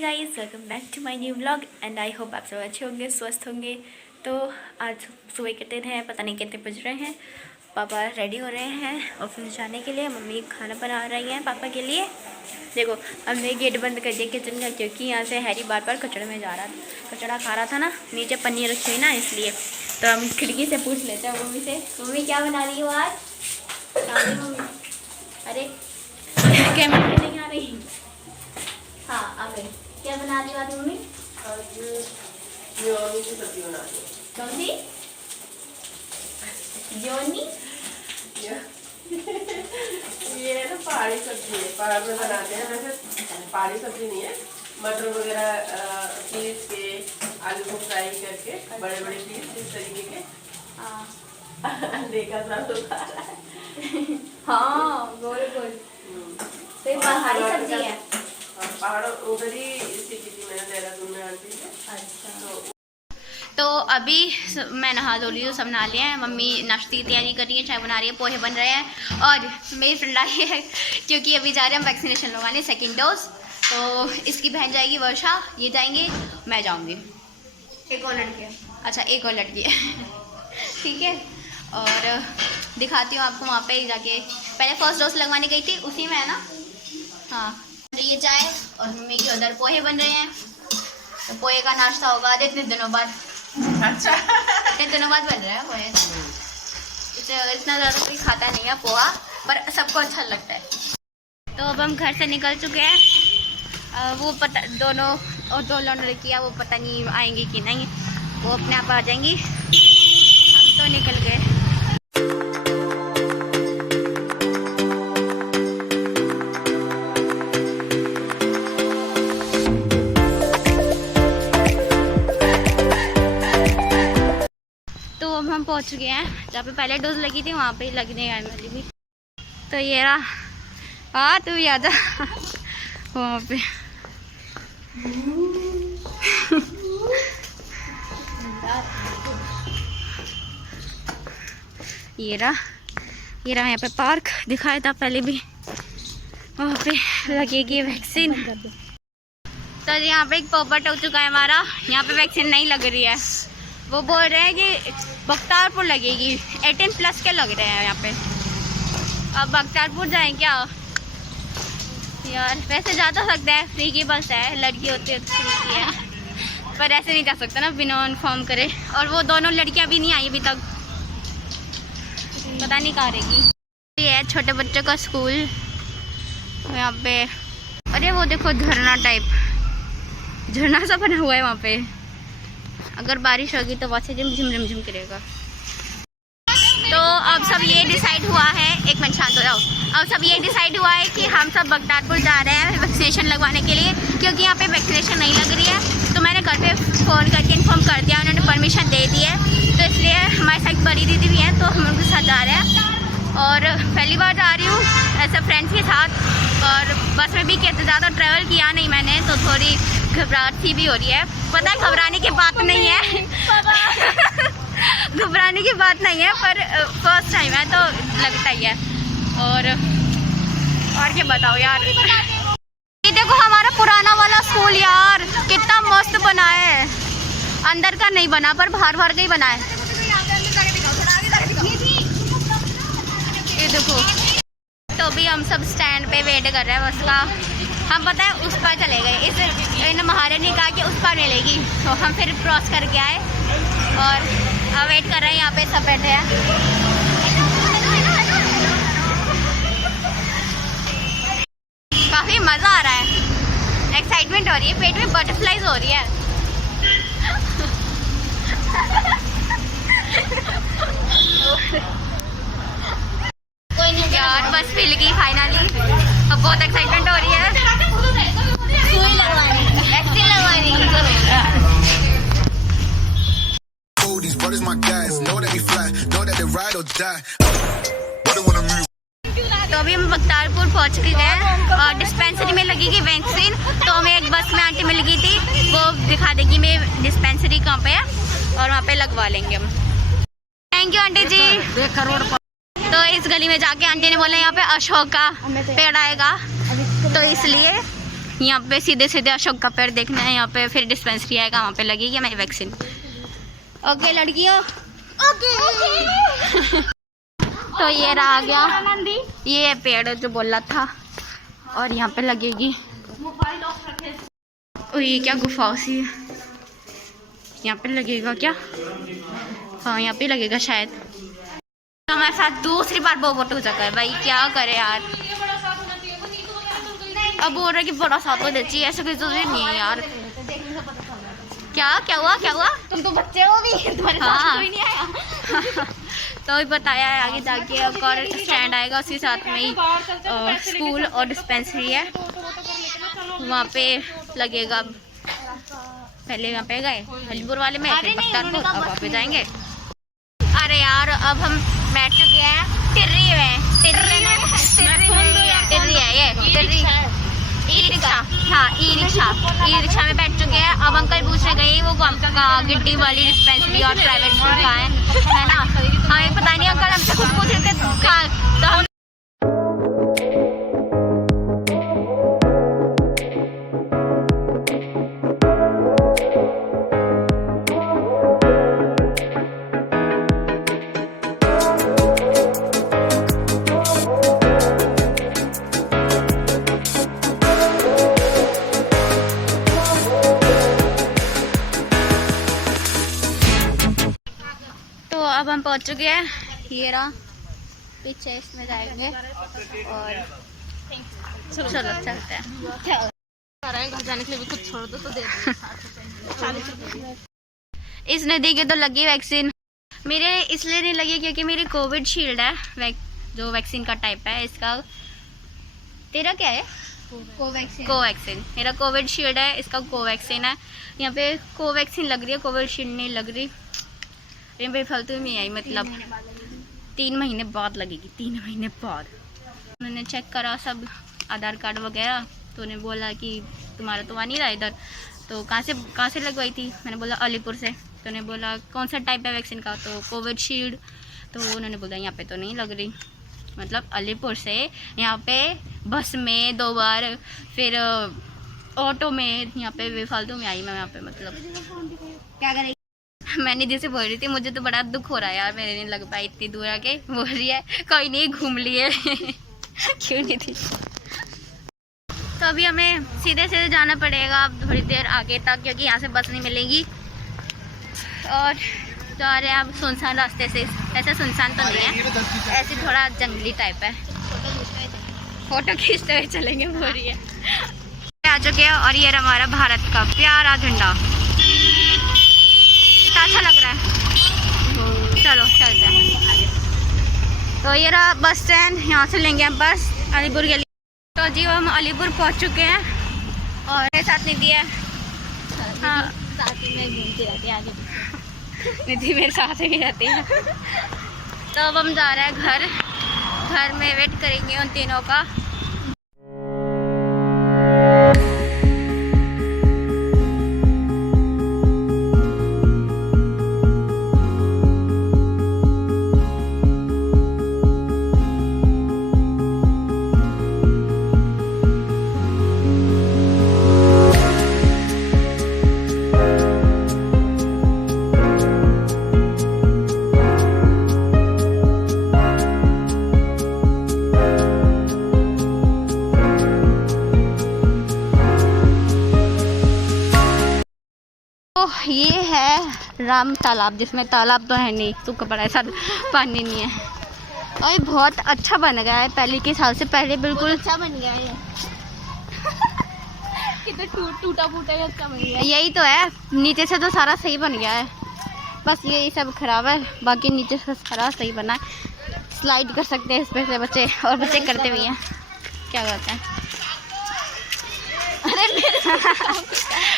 Guys, welcome back to my new vlog and I hope आप सब अच्छे होंगे, स्वस्थ होंगे। तो आज सुबह कितने हैं पता नहीं, कितने बज रहे हैं। पापा रेडी हो रहे हैं ऑफिस जाने के लिए। मम्मी खाना बना रही हैं पापा के लिए। देखो, हमने गेट बंद कर दिया किचन का, क्योंकि यहाँ से हैरी बार बार कचड़े में जा रहा था, कचड़ा खा रहा था ना, नीचे पन्नी रखी हुई ना, इसलिए। तो हम खिड़की से पूछ लेते हैं मम्मी से, मम्मी क्या बना रही हो आज? मम्मी अरे कैमरे में नहीं आ रही। हाँ आ गई। क्या बना रही हो मम्मी? जोनी की सब्जी बना रही हूँ। कौन सी जोनी? ये ना पहाड़ी सब्जी है, पहाड़ में बनाते हैं। वैसे पहाड़ी सब्जी नहीं है, मटर वगैरह पीस के आलू को फ्राई करके बड़े बड़े पीस इस तरीके के। देखा था तो खा रहा है। हाँ गोल गोल। तो ये पहाड़ी सब्जी है। पहाड़ उधर ही सीखी थी मैंने, देहरादून में आती है। अच्छा। तो अभी मैं नहा धो रही हूँ, सब नहा लिया है। मम्मी नाश्ते की तैयारी कर रही है, चाय बना रही है, पोहे बन रहे हैं। और मेरी फ्रेंड आई है क्योंकि अभी जा रहे हैं वैक्सीनेशन लगवाने, सेकंड डोज। तो इसकी बहन जाएगी वर्षा, ये जाएंगे, मैं जाऊँगी। एक और लड़की है। अच्छा, एक और लड़की है। ठीक है। और दिखाती हूँ आपको वहाँ पे जाके। पहले फर्स्ट डोज लगवाने गई थी, उसी में है ना। हाँ, ये चाय और मम्मी के उधर पोहे बन रहे हैं। तो पोहे का नाश्ता होगा आज इतने दिनों बाद। अच्छा, इतने दिनों बाद बन रहा है पोहे। इतना ज़्यादा कोई खाता नहीं है पोहा, पर सबको अच्छा लगता है। तो अब हम घर से निकल चुके हैं। वो पता दोनों और दो लड़कियाँ, वो पता नहीं आएंगी कि नहीं, वो अपने आप आ जाएंगी। हम तो निकल गए। हम पहुंच चुके हैं जहाँ पे पहले डोज लगी थी, वहाँ पे लगने आने वाली भी। तो ये रहा। हाँ तू भी आ जा वहाँ पे। ये रहा यहाँ पे पार्क दिखाया था पहले भी, वहाँ पे लगेगी वैक्सीन। तो यहाँ पे एक पॉपट हो चुका है हमारा, यहाँ पे वैक्सीन नहीं लग रही है। वो बोल रहे हैं कि बख्तारपुर लगेगी, 18+ के लग रहे हैं यहाँ पे। अब बख्तारपुर जाएं क्या यार? वैसे जा तो सकते हैं, फ्री की बस है, लड़की होती है फ्री की है, पर ऐसे नहीं जा सकता ना बिना इन्फॉर्म करे। और वो दोनों लड़कियां भी नहीं आई अभी तक, पता नहीं कहाँ रहेगी। ये है छोटे बच्चों का स्कूल यहाँ पे। अरे वो देखो झरना टाइप, झरना सा बना हुआ है वहाँ पे। अगर बारिश होगी तो वहाँ से झिम करेगा। तो अब सब ये डिसाइड हुआ है, एक मिनट शांत हो जाओ। अब सब ये डिसाइड हुआ है कि हम सब बख्तारपुर जा रहे हैं वैक्सीनेशन लगवाने के लिए, क्योंकि यहाँ पे वैक्सीनेशन नहीं लग रही है। तो मैंने घर पे फ़ोन करके इन्फॉर्म कर दिया, उन्होंने परमिशन दे दी है। तो इसलिए हमारे साथ बड़ी दीदी भी हैं, तो हम उनके साथ जा रहे हैं। और पहली बार जा रही हूँ ऐसे फ्रेंड्स के साथ। और बस में भी कहते ज़्यादा ट्रैवल किया नहीं मैंने, तो थोड़ी घबराहट सी भी हो रही है। पता है घबराने की बात नहीं है। घबराने की बात नहीं है, पर फर्स्ट टाइम है तो लगता ही है। और क्या बताओ यार। ये देखो हमारा पुराना वाला स्कूल यार, कितना मस्त बना है। अंदर का नहीं बना, पर बाहर का ही बना है। ये देखो। तो अभी हम सब स्टैंड पे वेट कर रहे हैं बस का। हम पता है उस पर चले गए, इस महारानी ने कहा कि उस पर मिलेगी, तो हम फिर क्रॉस करके आए और अब वेट कर रहे हैं। यहाँ पे सब बैठे हैं। काफ़ी मज़ा आ रहा है, एक्साइटमेंट हो रही है, पेट में बटरफ्लाइज हो रही है। कोई नहीं यार, बस मिल गई फाइनली। अब बहुत एक्साइटमेंट हो रही है। सुई लगवानी, वैक्सीन लगवानी। तो अभी हम बख्तारपुर पहुंच गए हैं और डिस्पेंसरी में लगेगी वैक्सीन। तो हमें एक बस में आंटी मिल गई थी, वो दिखा देगी मैं डिस्पेंसरी कहाँ पे है, और वहाँ पे लगवा लेंगे हम। थैंक यू आंटी जी। तो इस गली में जाके आंटी ने बोला यहाँ पे अशोक का पेड़ आएगा, तो इसलिए यहाँ पे सीधे सीधे अशोक का पेड़ देखना है, यहाँ पे फिर डिस्पेंसरी आएगा, वहाँ पे लगेगी हमारी वैक्सीन। ओके लड़कियों, ओके। तो ये रहा आ गया, ये पेड़ जो बोला था, और यहाँ पे लगेगी। ओ ये क्या गुफा सी है, यहाँ पे लगेगा क्या? हाँ यहाँ पे लगेगा शायद। तो हमारे साथ दूसरी बार बोट हो चुका है भाई, क्या करे यार। अब बोल रहे कि बड़ा साथ हो चाहिए, ऐसा कोई जरूरी नहीं है यार। क्या हुआ तुम तो बच्चे हो भी, तुम्हारे साथ कोई नहीं आया। तो ही बताया है आगे जाके अब और स्टैंड आएगा, उसके साथ में ही स्कूल और डिस्पेंसरी है, वहाँ पे लगेगा। पहले यहाँ पे गए अलीपुर वाले में, फिर बख्तियारपुर, अब वहाँ पे जाएंगे। अरे यार अब हम बैठ चुके हैं टिर्री में, टिर्री है ये, टिर्री ई रिक्शा, हाँ ई रिक्शा में बैठ चुके हैं। अब अंकल पूछने गए वो गिड्डी वाली डिस्पेंसरी और प्राइवेट स्कूल कहाँ है ना, हमें पता नहीं। अंकल हमसे खुद पूछ रहे थे तो हम अब हम पहुंच चुके हैं, ये रहा पीछे, इसमें जाएंगे और चलो चलते हैं। घर जाने के लिए भी कुछ छोड़ दो तो दे दो। इसने दी के तो लगी वैक्सीन, मेरे इसलिए नहीं लगी क्योंकि मेरी कोविड शील्ड है, जो वैक्सीन का टाइप है इसका। तेरा क्या है? कोवैक्सीन। मेरा कोविड शील्ड है, इसका कोवैक्सीन है। यहाँ पे कोवैक्सीन लग रही है, कोविड शील्ड नहीं लग रही। भाई फालतू में आई, मतलब 3 महीने बाद लगेगी, 3 महीने बाद। उन्होंने चेक करा सब आधार कार्ड वगैरह, तो उन्हें बोला कि तुम्हारा तो आ नहीं रहा इधर, तो कहाँ से लगवाई थी? मैंने बोला अलीपुर से। तो उन्हें बोला कौन सा टाइप है वैक्सीन का? तो कोविड शील्ड। तो उन्होंने बोला यहाँ पे तो नहीं लग रही, मतलब अलीपुर से यहाँ पे बस में 2 बार, फिर ऑटो में, यहाँ पे बेफालतू में आई मैं यहाँ पे, मतलब क्या करें। मैं निधि से बोल रही थी मुझे तो बड़ा दुख हो रहा है यार, मेरे नहीं लग पाई इतनी दूर आके। बोल रही है कोई नहीं घूम लिए। क्यों नहीं थी। तो अभी हमें सीधे सीधे जाना पड़ेगा अब थोड़ी देर आगे तक, क्योंकि यहाँ से बस नहीं मिलेगी। और जा रहे हैं अब सुनसान रास्ते से, ऐसा सुनसान तो नहीं है, ऐसे थोड़ा जंगली टाइप है। फोटो खींचते हुए चलेंगे, बोल रही है। आ चुके हैं और ये हमारा भारत का प्यारा झंडा, अच्छा लग रहा है। चलो चलते हैं। तो ये रहा बस स्टैंड, यहाँ से लेंगे हम बस अलीपुर के लिए। तो जी हम अलीपुर पहुँच चुके हैं और मेरे साथ निधि है। हाँ साथ में घूमती रहती है आगे। निधि मेरे साथ ही रहती है। तो अब हम जा रहे हैं घर में वेट करेंगे उन तीनों का। ये है राम तालाब, जिसमें तालाब तो है नहीं, सूखा पड़ा है, साथ पानी नहीं है। और ये बहुत अच्छा बन गया है पहले के साल से, पहले बिल्कुल अच्छा बन गया है। कितना टूटा फूटा है, अच्छा बन गया। यही तो है, नीचे से तो सारा सही बन गया है, बस यही सब खराब है, बाकी नीचे से सारा सही बना है। स्लाइड कर सकते हैं इस पे से बच्चे, और बच्चे करते भी हैं। क्या करते हैं?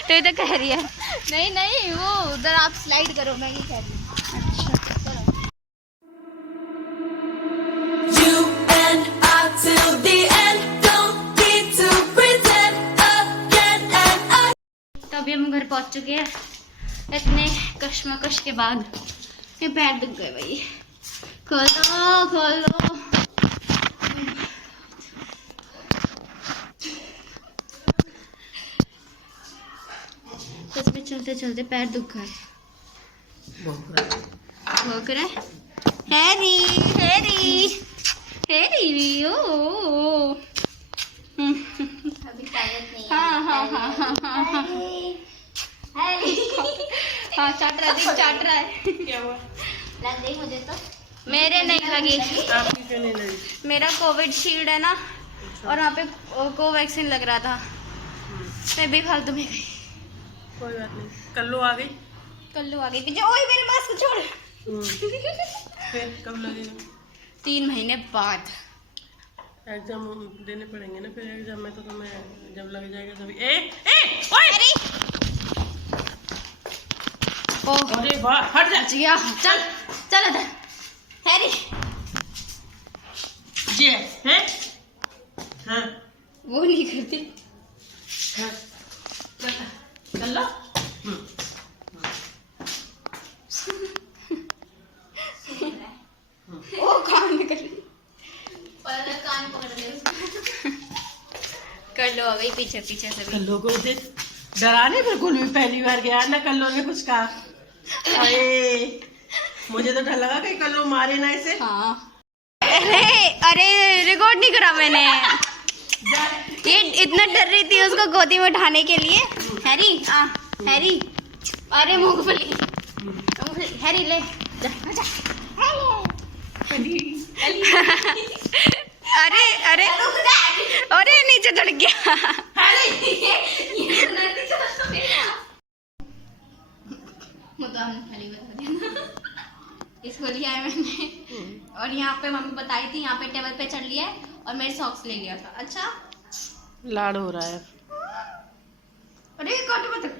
तो ये तो कह रही है। नहीं वो उधर आप स्लाइड करो, मैं ये कह रही हूँ। तो अभी हम घर पहुंच चुके हैं इतने कश्मकश के बाद। ये पैर दुख गए भाई, खोल दो। चलते चलते पैर दुख गए। भौंक रहा है। हैरी हैरी हैरी ओ अभी ताकत नहीं है। हाँ हाँ हाँ हाँ हाँ हाँ हाँ चाट रहा है, चाट रहा है। क्या हुआ? लग गई मुझे तो। मेरे नहीं लगी, आपकी क्यों नहीं लगी? मेरा कोविड शील्ड है ना, और वहाँ पे कोवैक्सीन लग रहा था, मैं भी फालतू में गई। कोई बात नहीं, कल्लू आ गई। कल्लू आ गई पीछे। ओए मेरे मास्क छोड़। फिर कब लगेगा? 3 महीने बाद। एग्जाम देने पड़ेंगे ना, फिर एग्जाम में तो तुम्हें जब लग जाएगा तभी। ओए! ओह अरे वाह, हट जा। जिया, चल चल इधर हैरी। ये है? हाँ वो नहीं करती। हाँ, चल लो। ओ कान में कर रही। कान पकड़ ले उसको। कल्लू आ गई पीछे पीछे से भी। कल्लू को देख, डराने बिल्कुल भी पहली बार गया ना, कल्लू ने कुछ कहा। अरे मुझे तो डर लगा कहीं कल्लू मारे ना इसे। हाँ अरे अरे रिकॉर्ड नहीं करा मैंने। ये इतना डर रही थी उसको गोदी में उठाने के लिए। हैरी हैरी, अरे मूंगफली हैरी ले जा, जा। अरे अरे अरे नीचे चढ़ गया। इसको लिया है मैंने, और यहाँ पे मम्मी बताई थी, यहाँ पे टेबल पे चढ़ लिया है और मेरे सॉक्स ले लिया था। अच्छा लाड़ हो रहा है। अरे काट मत।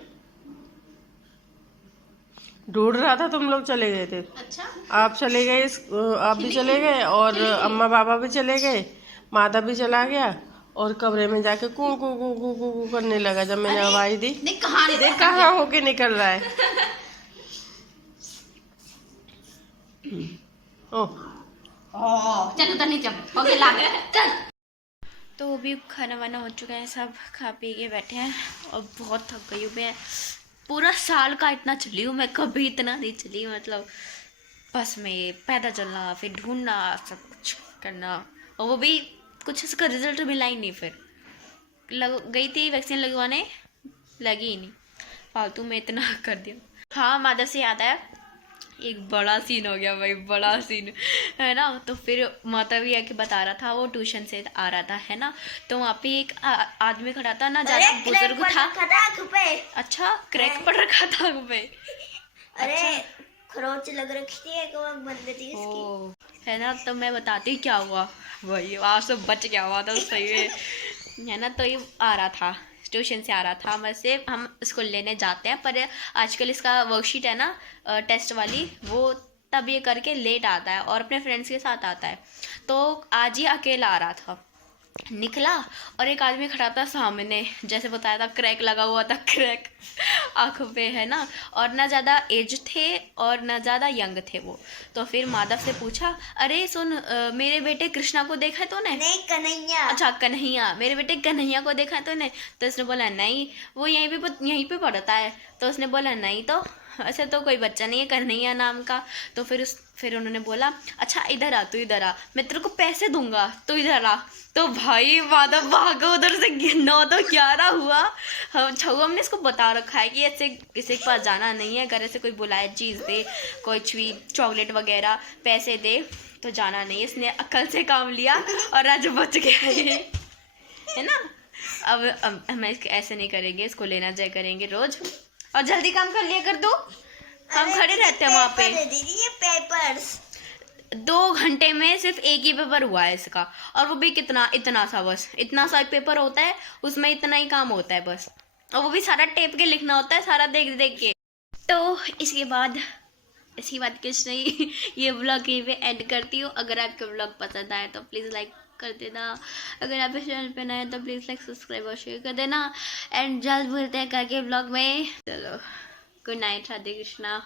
ढूंढ रहा था, तुम लोग चले गए थे। अच्छा आप चले गए, आप भी चले गए, और अम्मा पापा भी चले गए, माता भी चला गया, और कमरे में जाके कू कू कू कू कू कू करने लगा। जब मैंने आवाज दी, देख कहाँ देख कहाँ होके निकल रहा है। ओह चल उधर नहीं, चल हो गया ला चल। तो अभी खाना वाना हो चुका है, सब खा पी के बैठे हैं और बहुत थक गई हूँ मैं। पूरा साल का इतना चली हूँ मैं, कभी इतना नहीं चली। मतलब बस में पैदल चलना, फिर ढूंढना, सब कुछ करना, और वो भी कुछ इसका रिजल्ट मिला ही नहीं। फिर गई थी वैक्सीन लगवाने, लगी ही नहीं, फालतू में इतना कर दिया। हाँ माता से याद आया, एक बड़ा सीन हो गया भाई, बड़ा सीन है ना। तो फिर माता भी आके बता रहा था, वो ट्यूशन से आ रहा था है ना, तो वहाँ पे एक आदमी खड़ा था ना, ज्यादा बुजुर्ग था। अच्छा क्रैक पड़ रखा था आँख पे। अरे खरोच लग रखी थी, एक और बंद थी इसकी, है ना। तो मैं बताती क्या हुआ भाई, वहाँ से बच गया हुआ था सही में, है ना। तो ये आ रहा था, ट्यूशन से आ रहा था, वैसे हम इसको लेने जाते हैं, पर आजकल इसका वर्कशीट है ना टेस्ट वाली, वो तब ये करके लेट आता है और अपने फ्रेंड्स के साथ आता है। तो आज ही अकेला आ रहा था, निकला और एक आदमी खड़ा था सामने, जैसे बताया था क्रैक लगा हुआ था, क्रैक आँखों पे है ना, और ना ज़्यादा एज थे और ना ज़्यादा यंग थे वो। तो फिर माधव से पूछा, अरे सुन मेरे बेटे कृष्णा को देखा है तूने? नहीं कन्हैया। अच्छा कन्हैया, मेरे बेटे कन्हैया को देखा है तूने? तो उसने बोला नहीं, वो यहीं पे पढ़ता है। तो उसने बोला नहीं, तो ऐसे तो कोई बच्चा नहीं है कन्हैया नाम का। तो फिर उन्होंने बोला, अच्छा इधर आ, तू इधर आ, मैं तेरे को पैसे दूंगा, तू इधर आ। तो भाई माधव भागो उधर से, 9 तो 11 हुआ। हमने इसको बता रखा है कि ऐसे किसी के पास जाना नहीं है, अगर ऐसे कोई बुलाए चीज़ दे, कुछ भी चॉकलेट वगैरह पैसे दे तो जाना नहीं। इसने अक्ल से काम लिया और आज बच गया ये, है ना। अब हम ऐसे नहीं करेंगे, इसको लेना जाए करेंगे रोज, और जल्दी काम कर लिया कर दो, हम खड़े रहते हैं वहाँ पे। दीदी ये पेपर्स 2 घंटे में सिर्फ एक ही पेपर हुआ है इसका, और वो भी इतना सा, बस इतना सा पेपर होता है, उसमें इतना ही काम होता है बस, और वो भी सारा टेप के लिखना होता है, सारा देख देख के। तो इसके बाद कुछ नहीं, ये ब्लॉग यहीं पे एंड करती हूँ। अगर आपको ब्लॉग पसंद आए तो प्लीज़ लाइक कर देना, अगर आप इस चैनल पे नए हैं तो प्लीज़ लाइक सब्सक्राइब और शेयर कर देना, एंड जल्द मिलते हैं करके ब्लॉग में। चलो गुड नाइट, राधे कृष्णा।